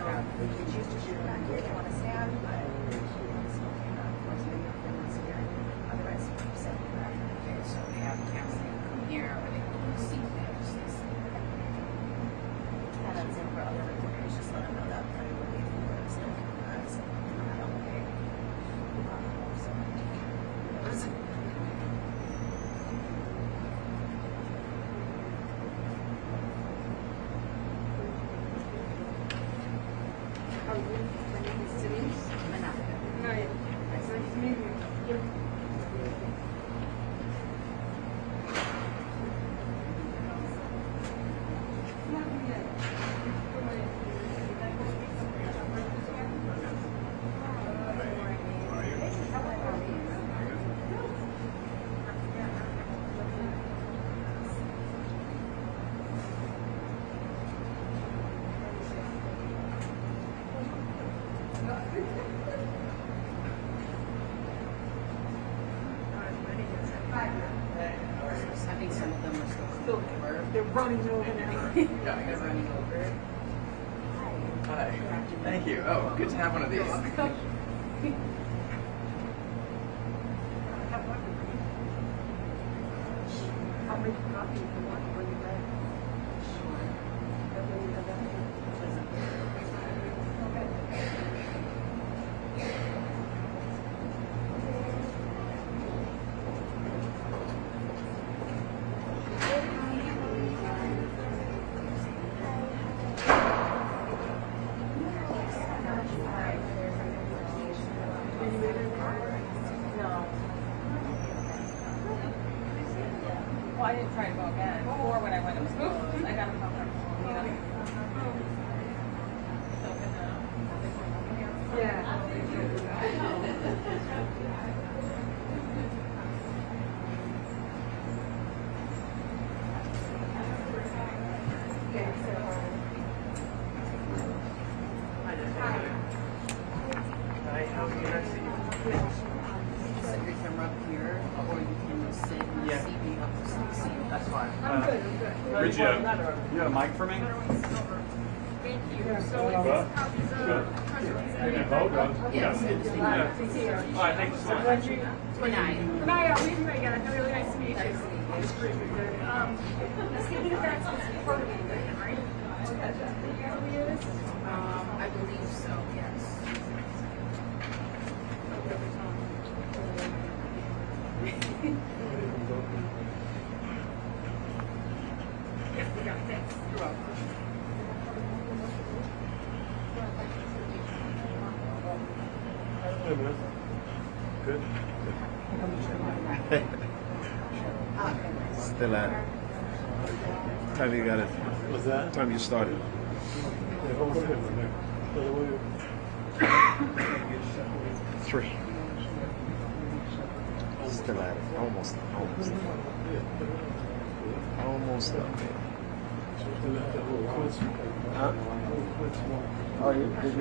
around. We choose to shoot around here. They want to stand, but smoking, of course, maybe if they want to here. Otherwise, we're sitting around. Okay, so they have cameras that come here, or they can see things. And then same for other recorders, just let them know that probably would be for us. So, okay. So, what is it? My name is Denise. Nice to meet you. I think some of them are still over. They're running over now. They're running over. Hi. Thank you. Oh, good to have one of these. I'll make a copy if you want to bring it back. Well, I didn't try to go again. Before when I went, it was closed. I got a phone call. Hi, how are you? Nice to see you. Set your camera up here, or you can sit and Yeah. see me up to see you. That's fine. I'm good, I'm good. Richie, you got a mic for me? Thank you. So What? it's copies of You can vote, right? Yes. All right, thank you so much. Good night. Maya, we met again. Really nice to meet you. It's great. This is that's programming, right? I believe so, yes. Yeah, we got it. Thanks. You're welcome. Hey, man. Good? Still at time you got it. What's that? Time you started. Yeah, hold on. 3. Still at it. Almost done. Huh? Oh, you did it.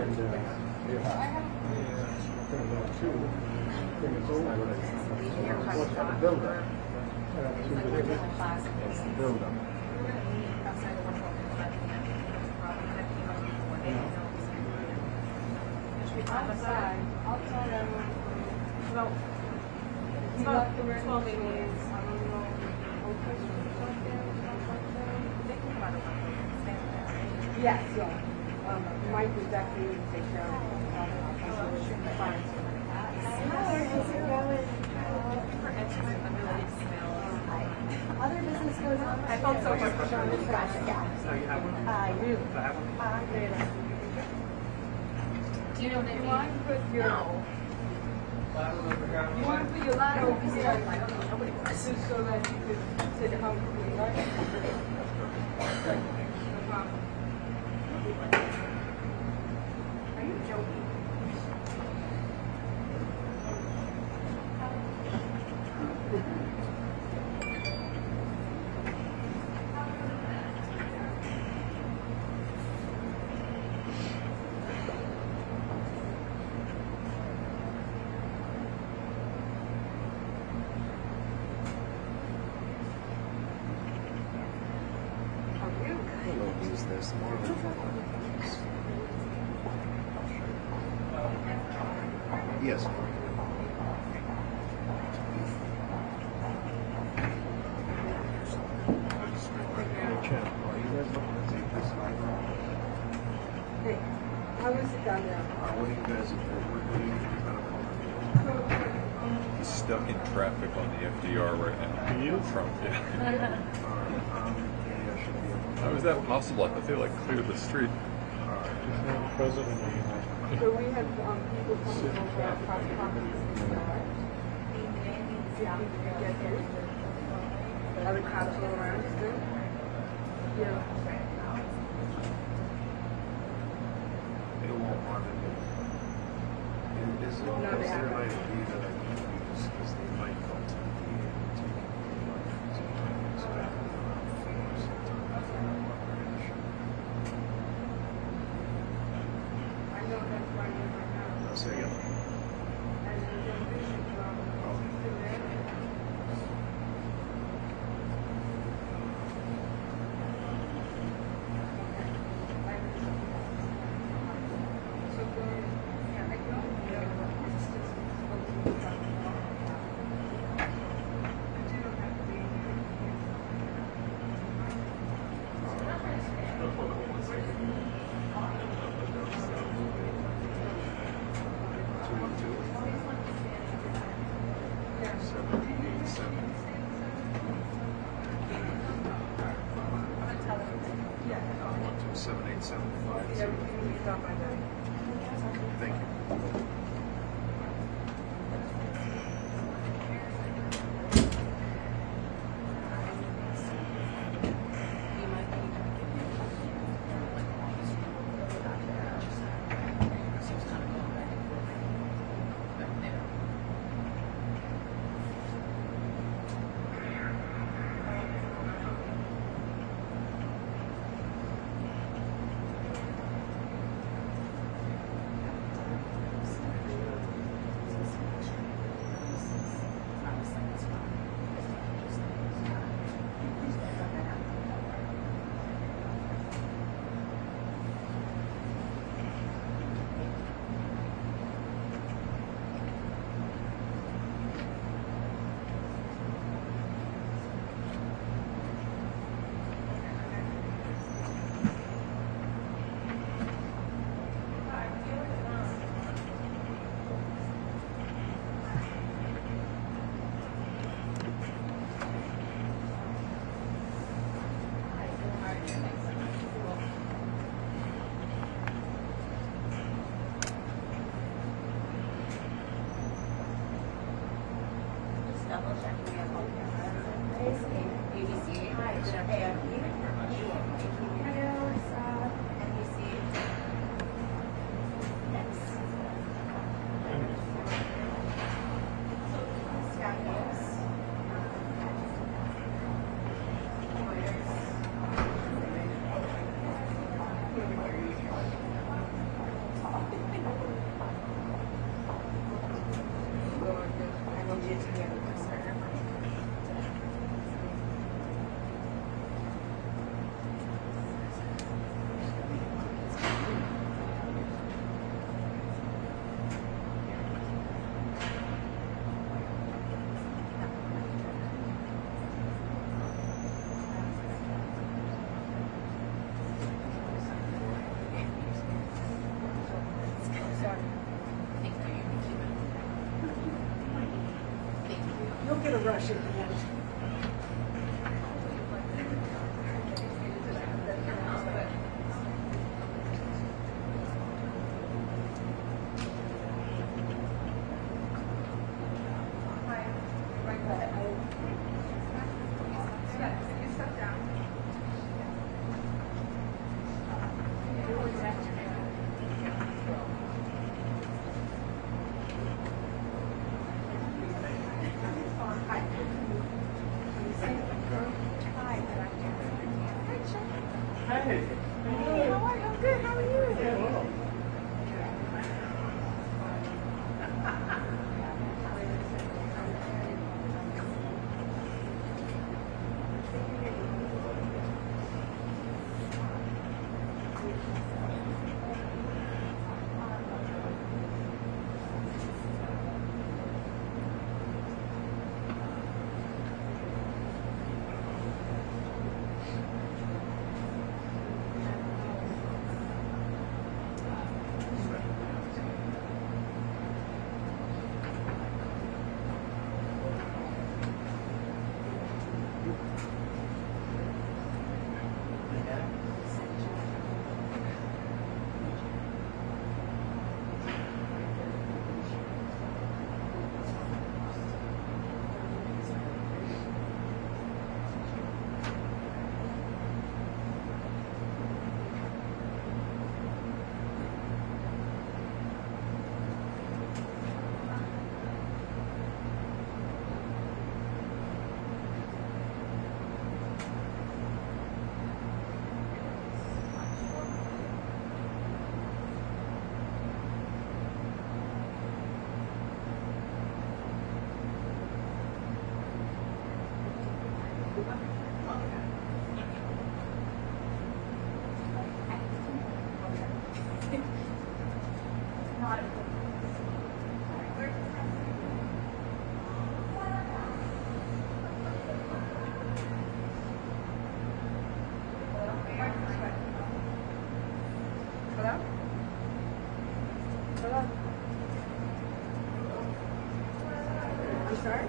What's the build-up? It's the build-up. On the side, I'll tell them. No. It's not 12 minutes. I don't know. Yes, yeah. Mike was definitely to take care of it. Other business goes on. I felt so much pressure. Yeah. So you have one? I do. I have one. Do you know what You want to put your you want to put your ladder over here just so that you could sit comfortably, right? No problem. Are you joking? I don't use this more than Yes. Hey, how was it down there? What do you guys, what do you He's stuck in traffic on the FDR right now. He is? Trump, yeah. maybe I should be able to. How is that possible? I thought they like cleared the street. He's not the president anymore. So we had people coming over our properties. Are the cops all around still? Yeah. It won't harm it. Is No, they there haven't. might be that I can use because they might go to the DA and take it sometimes. I know that's why you're right now. I'll say again. And then the bishop, still there? So, yeah, I know, it's just supposed to be done. But you don't have to be everything we thought by then. Thank you. Double checking your phone cameras. ABC. Hi. Hey, NBC. Next. Sky News. I will get together with her. You'll get a rush at the end. Sorry?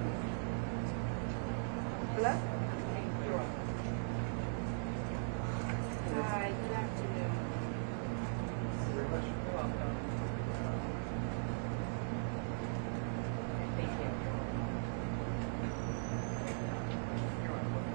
Hello? Hi, good afternoon. You're welcome. Thank you. You're welcome.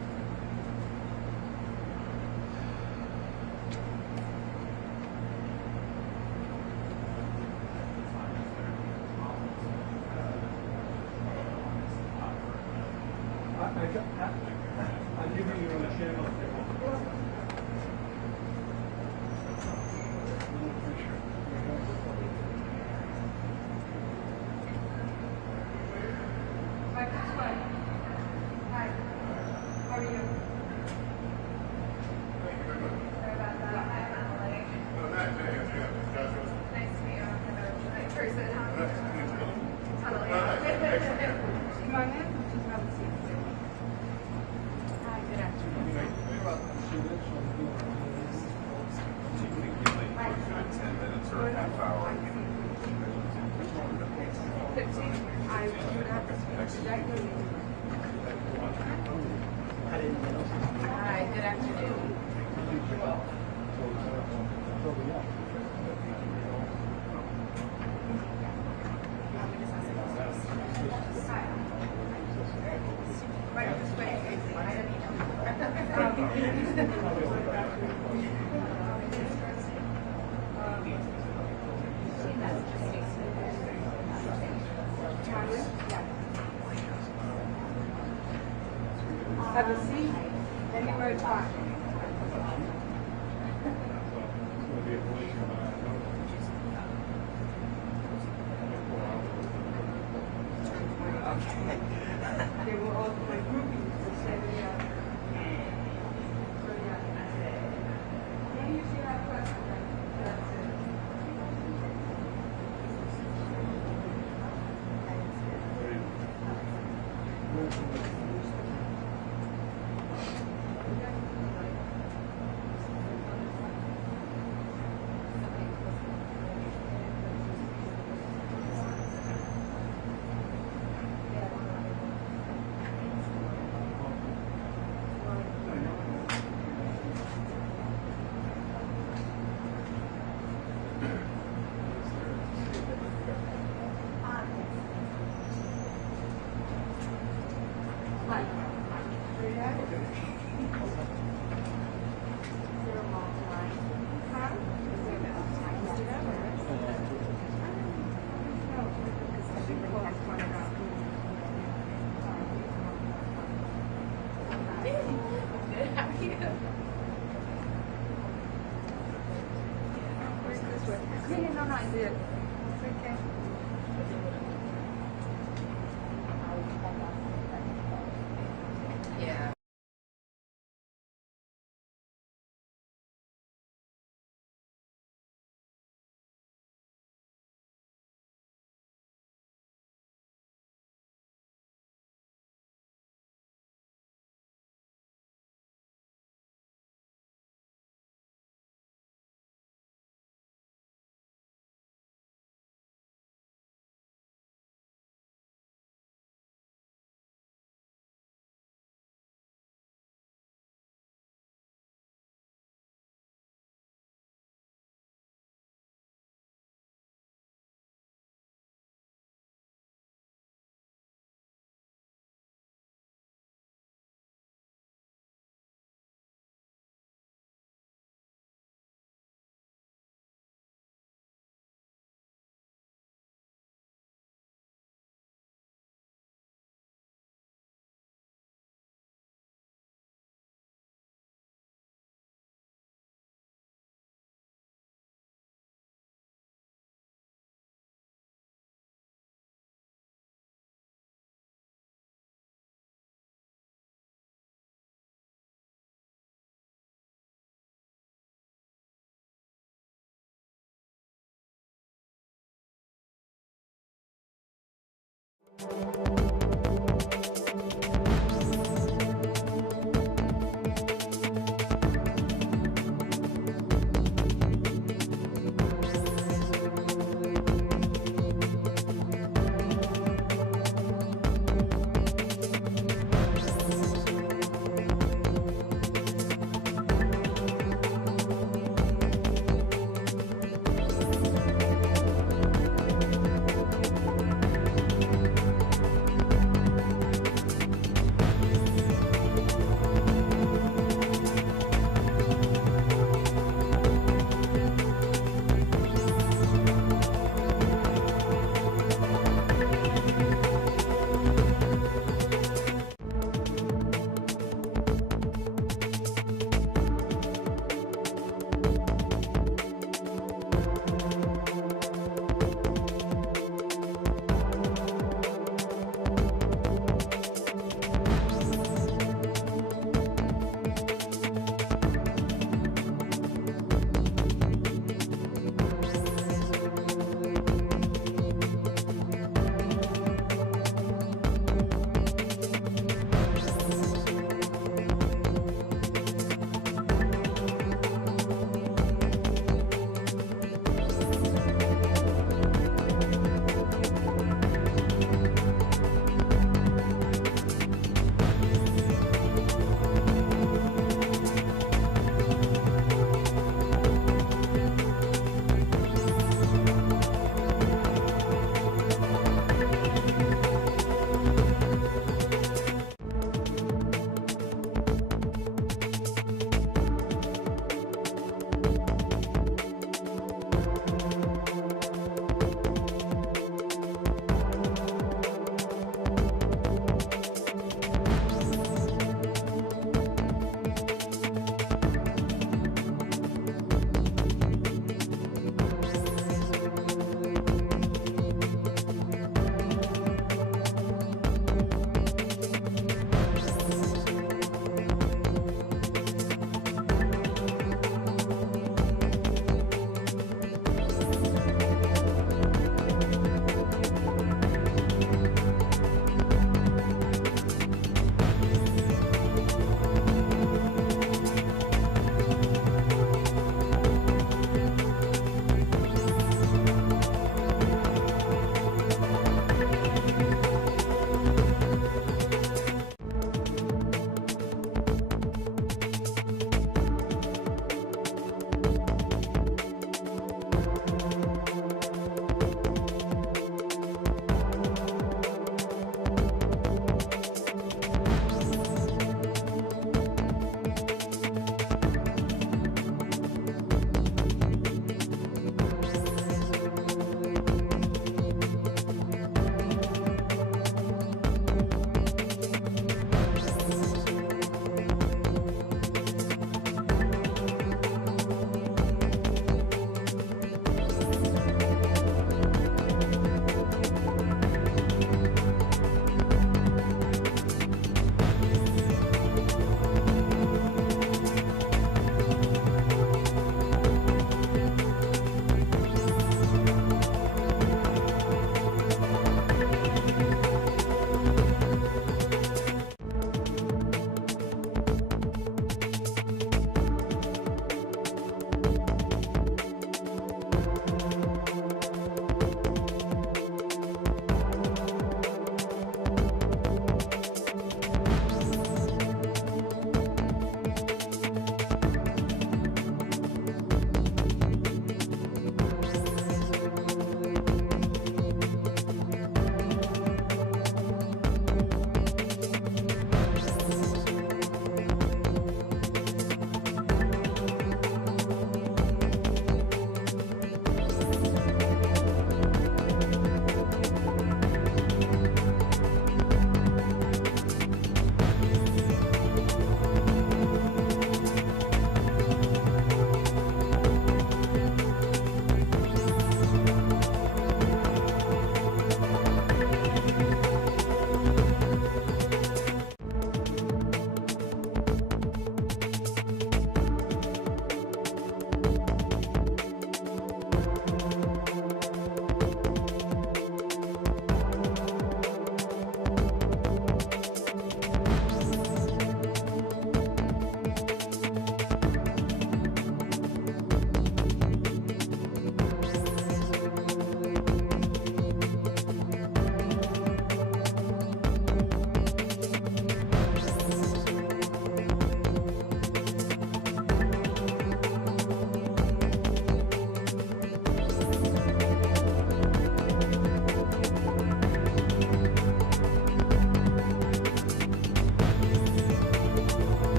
I'm giving you a channel. Mike, this way. Hi. How are you? Sorry about that. I'm Emily. Nice to meet you. I'm Teresa. How are you? Totally. Do you mind, ma'am? Just have a seat. Hi, good afternoon. You're welcome. Typically, you might take about 10 minutes or a half hour. 15. I would have to project the meeting. Hi, good afternoon. Hi. Right this way. Have a seat. Anywhere it's fine. They were all my groupies. So, yeah. So, yeah. Maybe if you have questions, that's it. No, I did. Okay. Yeah.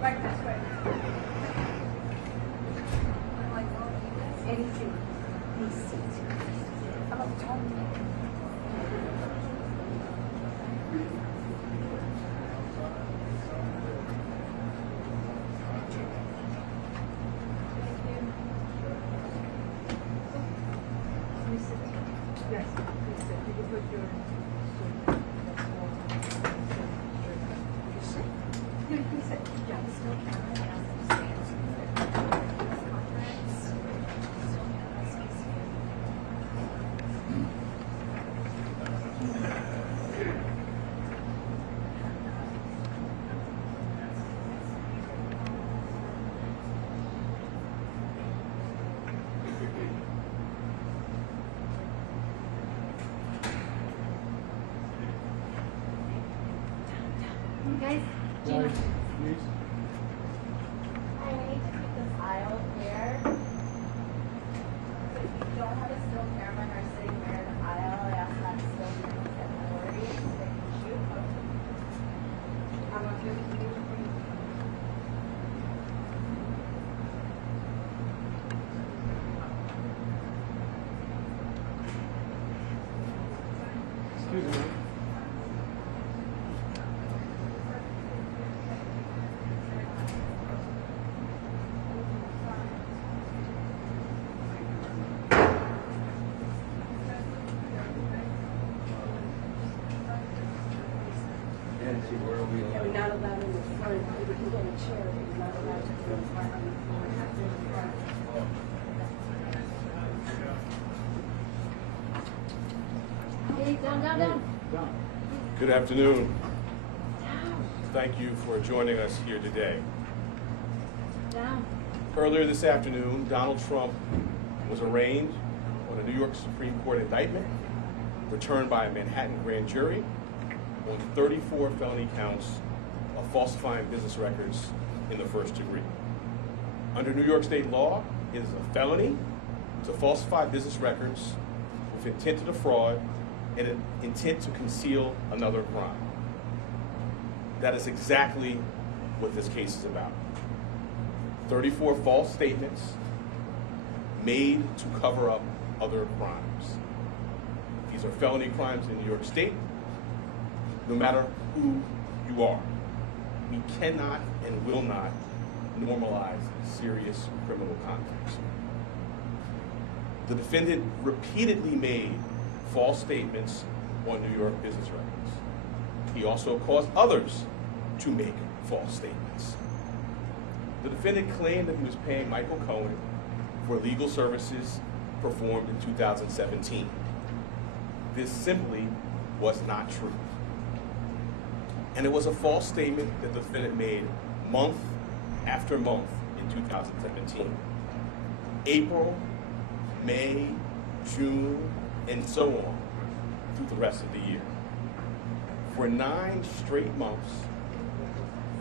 Right this way. Anything. These seats. How about Tom? Yes, please sit. You can put your. No, you can sit. Yeah, it's still guys, Gina. Please. Hi, we need to keep this aisle clear. If you don't have a still camera and are sitting near the aisle, I ask that still camera get priority so they can shoot. I'm not giving you. Excuse me. Nancy, where are we? Yeah, we're not allowed in the front. We can get a chair, but we're not allowed to go front on the floor. Hey, down. Good afternoon. Thank you for joining us here today. Down. Earlier this afternoon, Donald Trump was arraigned on a New York Supreme Court indictment returned by a Manhattan grand jury on 34 felony counts of falsifying business records in the first degree. Under New York state law, it is a felony to falsify business records with intent to defraud and an intent to conceal another crime. That is exactly what this case is about. 34 false statements made to cover up other crimes. These are felony crimes in New York State, no matter who you are. We cannot and will not normalize serious criminal conduct. The defendant repeatedly made false statements on New York business records. He also caused others to make false statements. The defendant claimed that he was paying Michael Cohen for legal services performed in 2017. This simply was not true. And it was a false statement that the defendant made month after month in 2017. April, May, June, and so on through the rest of the year. For 9 straight months,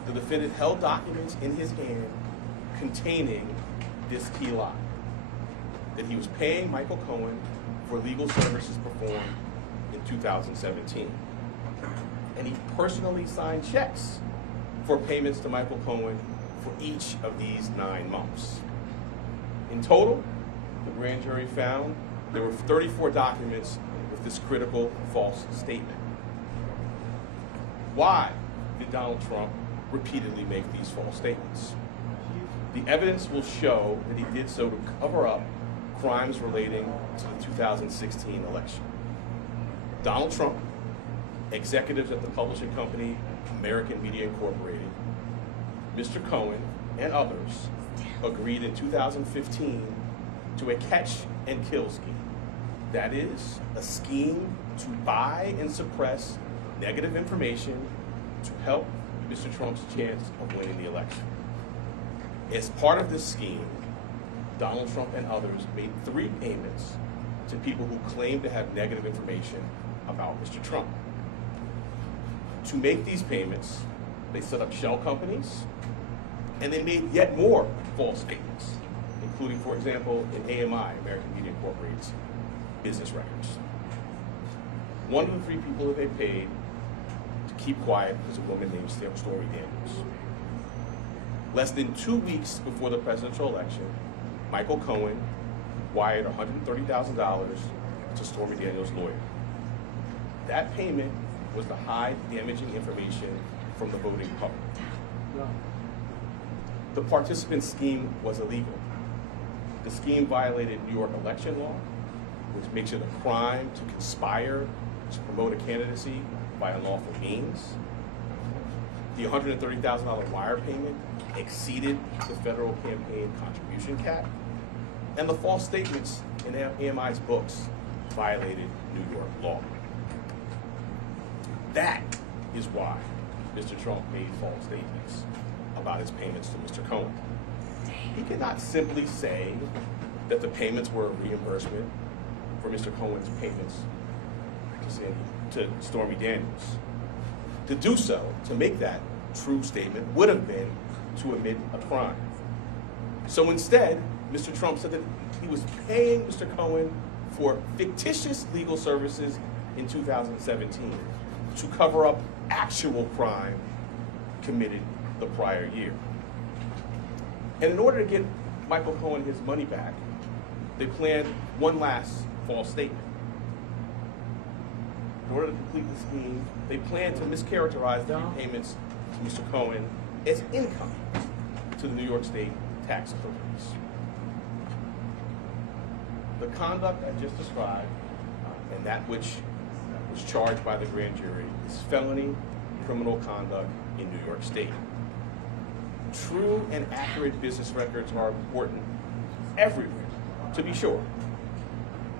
the defendant held documents in his hand containing this key lie, that he was paying Michael Cohen for legal services performed in 2017. And he personally signed checks for payments to Michael Cohen for each of these 9 months. In total, the grand jury found there were 34 documents with this critical false statement. Why did Donald Trump repeatedly make these false statements? The evidence will show that he did so to cover up crimes relating to the 2016 election. Donald Trump, executives at the publishing company American Media Incorporated, Mr. Cohen, and others agreed in 2015 to a catch and kill scheme. That is, a scheme to buy and suppress negative information to help Mr. Trump's chance of winning the election. As part of this scheme, Donald Trump and others made 3 payments to people who claimed to have negative information about Mr. Trump. To make these payments, they set up shell companies, and they made yet more false statements, including, for example, in AMI, American Media Incorporated's business records. One of the 3 people that they paid to keep quiet was a woman named Stormy Daniels. Less than 2 weeks before the presidential election, Michael Cohen wired $130,000 to Stormy Daniels' lawyer. That payment was to hide damaging information from the voting public. The participant scheme was illegal. The scheme violated New York election law, which makes it a crime to conspire to promote a candidacy by unlawful means. The $130,000 wire payment exceeded the federal campaign contribution cap, and the false statements in AMI's books violated New York law. That is why Mr. Trump made false statements about his payments to Mr. Cohen. He could not simply say that the payments were a reimbursement for Mr. Cohen's payments to Stormy Daniels. To do so, to make that true statement, would have been to admit a crime. So instead, Mr. Trump said that he was paying Mr. Cohen for fictitious legal services in 2017 to cover up actual crime committed the prior year. And in order to get Michael Cohen his money back, they planned one last false statement. In order to complete the scheme, they planned to mischaracterize the payments to Mr. Cohen as income to the New York State tax authorities. The conduct I just described, and that which was charged by the grand jury, is felony criminal conduct in New York State. True and accurate business records are important everywhere, to be sure.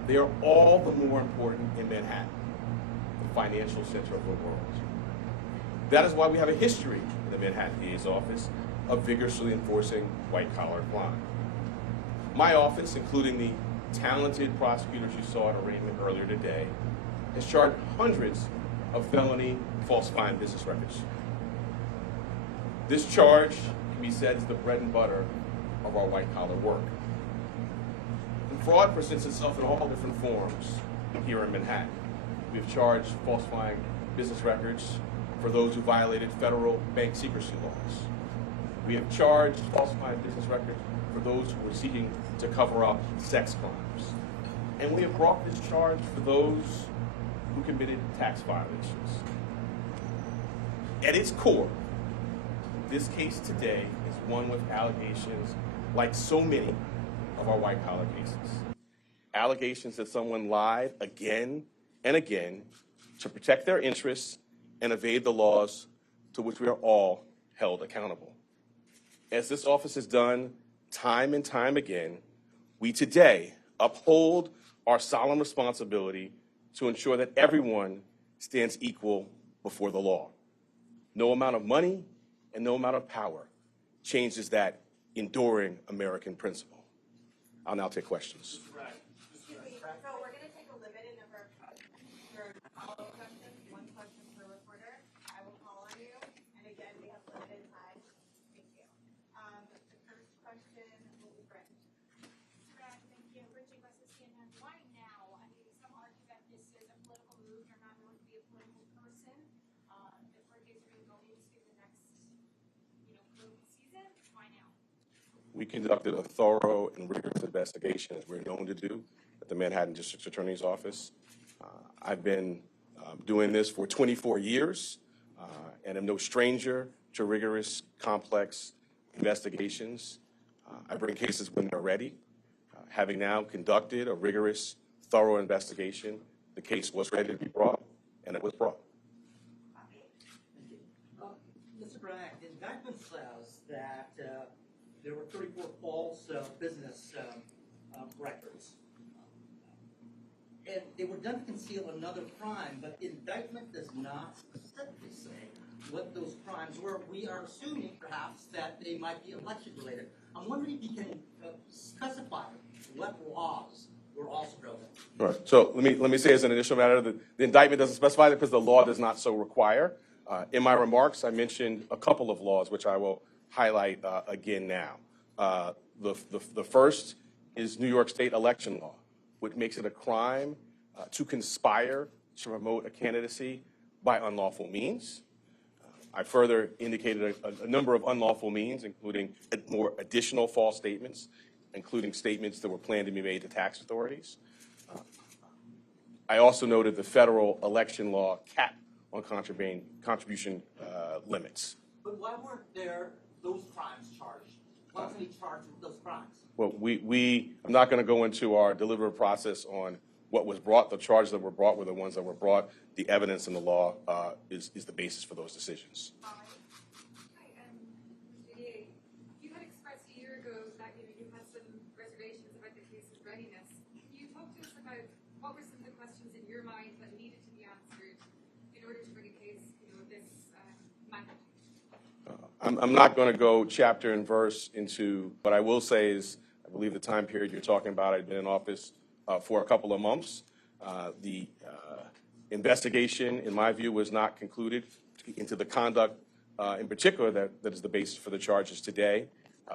They are all the more important in Manhattan, the financial center of the world. That is why we have a history in the Manhattan DA's office of vigorously enforcing white-collar crime. My office, including the talented prosecutors you saw at arraignment earlier today, has charged hundreds of felony falsifying business records. This charge can be said is the bread and butter of our white-collar work. And fraud presents itself in all different forms here in Manhattan. We have charged falsifying business records for those who violated federal bank secrecy laws. We have charged falsifying business records for those who were seeking to cover up sex crimes. And we have brought this charge for those who committed tax violations. At its core, this case today is one with allegations like so many of our white-collar cases. Allegations that someone lied again and again to protect their interests and evade the laws to which we are all held accountable. As this office has done time and time again, we today uphold our solemn responsibility to ensure that everyone stands equal before the law. No amount of money and no amount of power changes that enduring American principle. I'll now take questions. Excuse me, so we're gonna take a limited number of follow-up questions, one question per reporter. I will call on you, and again, we have limited time. Thank you. The first question will be Brent. Bragg, thank you. Bridget West, CNN. Why now? I mean, some argue that this is a political move. You're not going to be a political person. The court case are going to go into the next, political season. Why now? We conducted a thorough and rigorous investigation, as we're known to do, at the Manhattan District Attorney's Office. I've been doing this for 24 years, and am no stranger to rigorous, complex investigations. I bring cases when they're ready. Having now conducted a rigorous, thorough investigation, the case was ready to be brought, and it was brought. Mr. Bragg, the indictment says that there were 34 false business records. And they were done to conceal another crime, but the indictment does not specifically say what those crimes were. We are assuming, perhaps, that they might be election-related. I'm wondering if you can specify what laws were also broken. All right. So let me say as an initial matter that the indictment doesn't specify that because the law does not so require. In my remarks, I mentioned a couple of laws, which I will highlight again now. The first is New York State election law, which makes it a crime to conspire to promote a candidacy by unlawful means. I further indicated a number of unlawful means, including more additional false statements, including statements that were planned to be made to tax authorities. I also noted the federal election law cap on contribution limits. But why weren't there those crimes charged? Why wasn't he charged with those crimes? Well, I'm not going to go into our deliberative process on what was brought. The charges that were brought were the ones that were brought. The evidence in the law is the basis for those decisions. Hi, DA, you had expressed a year ago that you had some reservations about the case's readiness. Can you talk to us about what were some of the questions in your mind that needed to be answered in order to bring a case, of this magnitude? I'm not going to go chapter and verse into what I will say is, I believe the time period you're talking about, I've been in office for a couple of months. The investigation, in my view, was not concluded into the conduct in particular that is the basis for the charges today.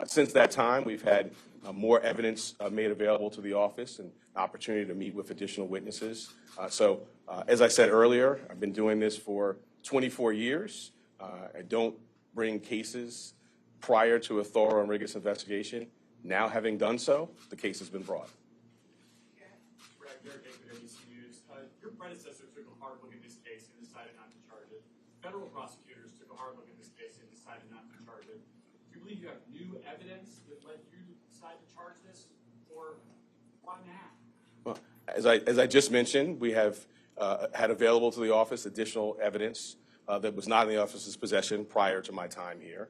Since that time, we've had more evidence made available to the office and opportunity to meet with additional witnesses. So, as I said earlier, I've been doing this for 24 years. I don't bring cases prior to a thorough and rigorous investigation. Now, having done so, the case has been brought. Your predecessor took a hard look at this case and decided not to charge it. Federal prosecutors took a hard look at this case and decided not to charge it. Do you believe you have new evidence that led you to decide to charge this, or why now? Well, as I just mentioned, we have had available to the office additional evidence that was not in the office's possession prior to my time here.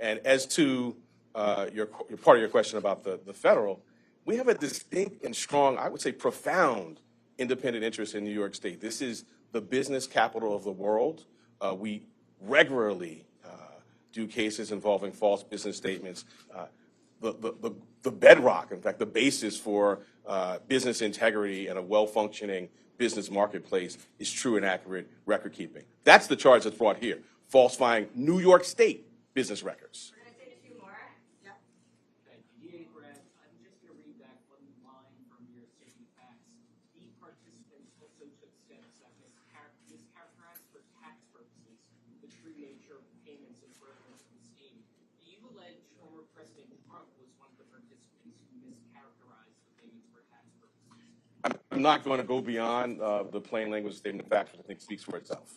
And as to your part of your question about the federal, we have a distinct and strong, I would say profound, independent interest in New York State. This is the business capital of the world. We regularly do cases involving false business statements. The bedrock, in fact, the basis for business integrity and a well-functioning business marketplace is true and accurate record keeping. That's the charge that's brought here, falsifying New York State business records. We're gonna take two more. Yep. Thank you. DA Bragg, I'm just going to read back one line from your statement of facts. The participants also took steps that mischaracterized for tax purposes the true nature of payments and furtherance of the scheme. Do you allege former President Trump was one of the participants who mischaracterized the payments for tax purposes? I'm not going to go beyond the plain language statement of facts, which I think speaks for itself.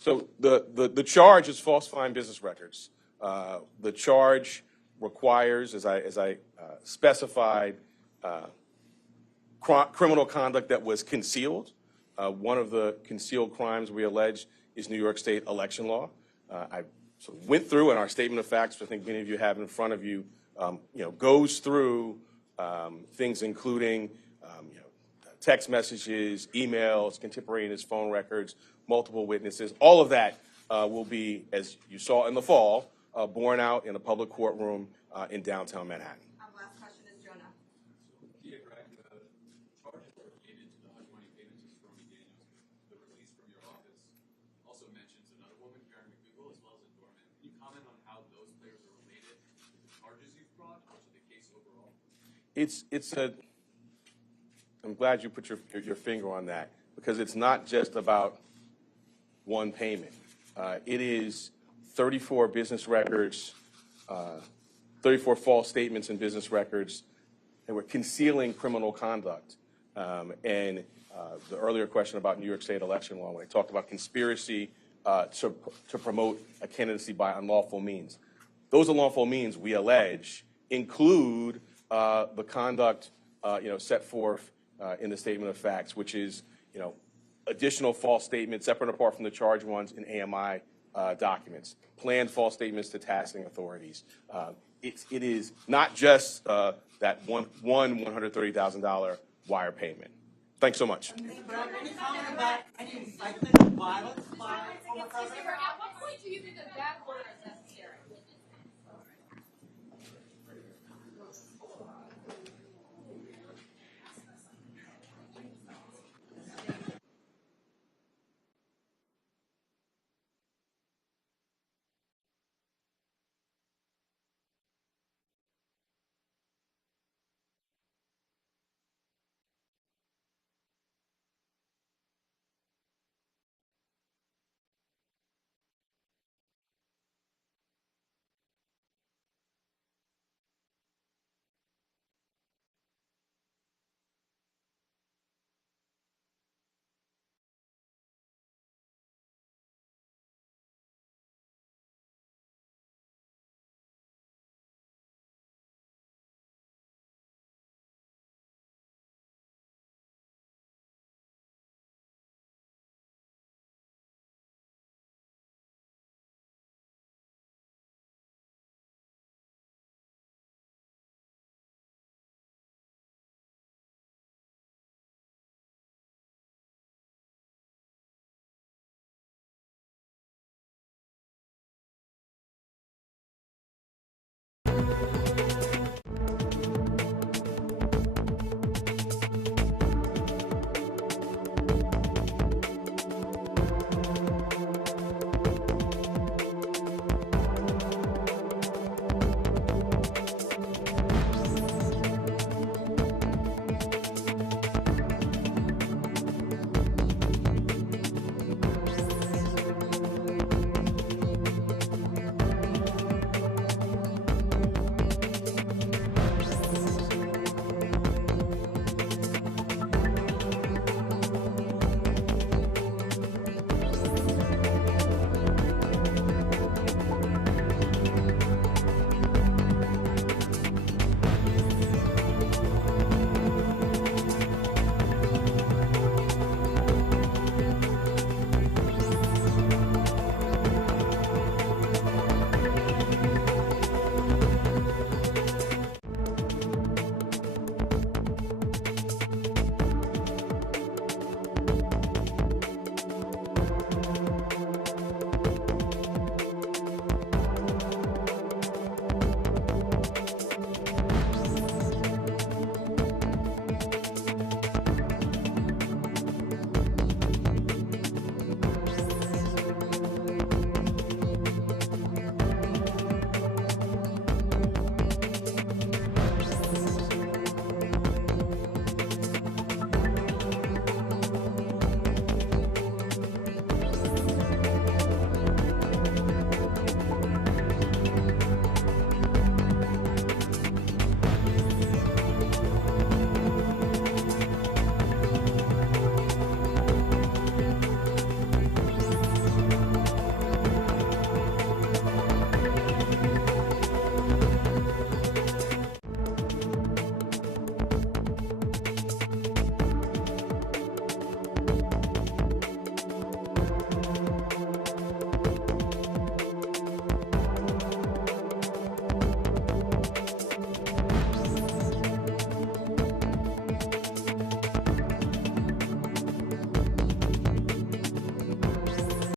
So the charge is falsifying business records. The charge requires, as I specified, criminal conduct that was concealed. One of the concealed crimes we allege is New York State election law. I sort of went through in our statement of facts, which I think many of you have in front of you, goes through things including text messages, emails, contemporaneous phone records, multiple witnesses. All of that will be, as you saw in the fall, borne out in a public courtroom in downtown Manhattan. Last question is Jonah. Yeah, Greg, the charges related to the hush money payments to Stormy Daniels, the release from your office also mentions another woman, Karen McDougal, as well as a doorman. Can you comment on how those players are related to the charges you've brought or to the case overall? I'm glad you put your finger on that, because it's not just about one payment. It is 34 business records, 34 false statements in business records that were concealing criminal conduct. And the earlier question about New York State election law, when I talked about conspiracy to promote a candidacy by unlawful means. Those unlawful means, we allege, include the conduct set forth in the statement of facts, which is additional false statements separate and apart from the charged ones in AMI documents, planned false statements to taxing authorities. It is not just that one $130,000 wire payment. Thanks so much. Any comment about any incitement of violence by former president?